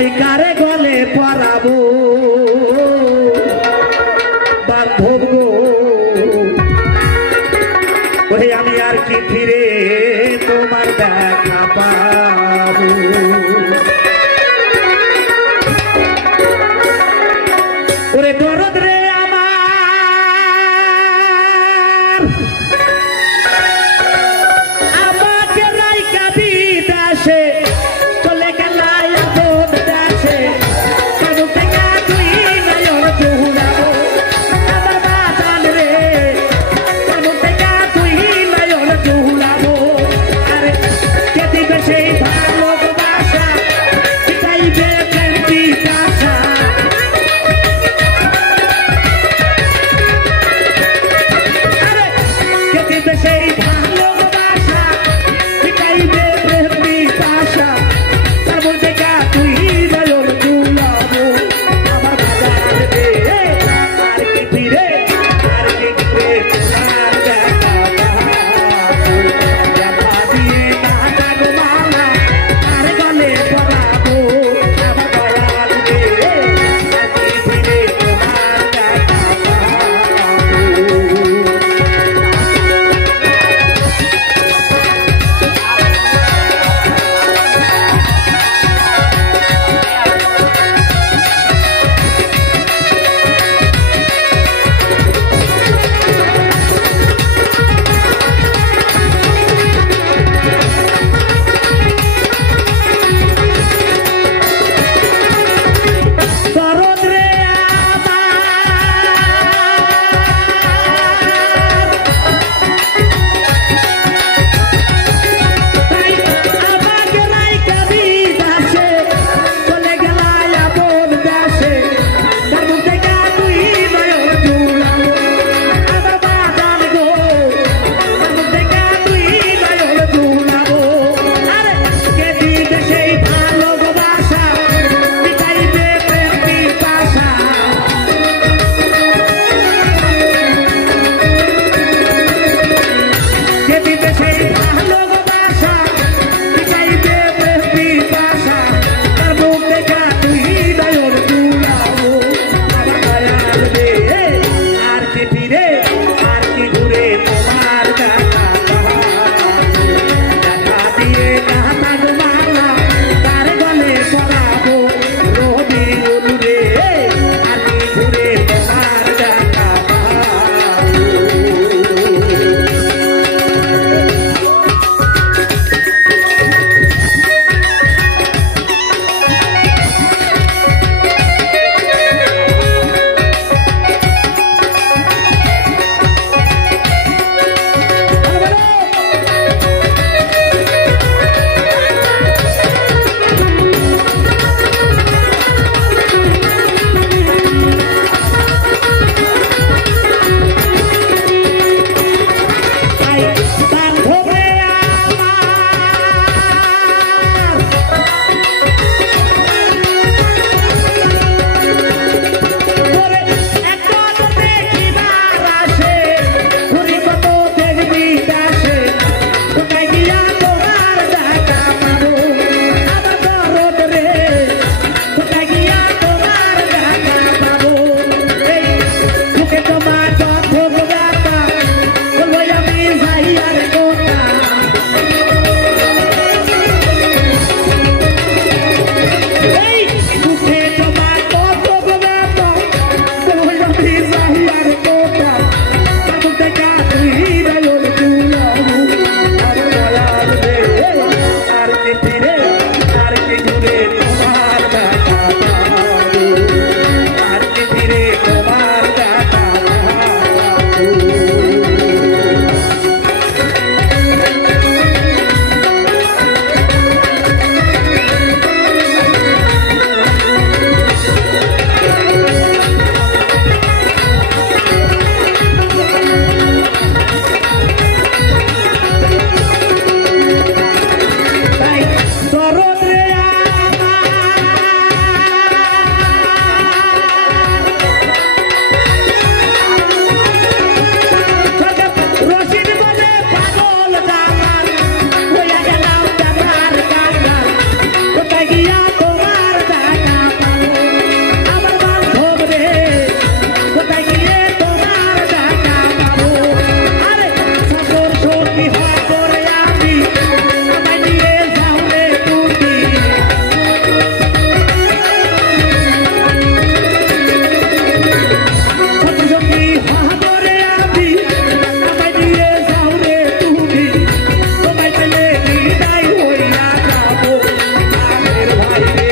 শিকারে কারে গলে পড়াবো বান্ধব গো। ওরে আমি আর কি ফিরে তোমার দেখা পাবো? রে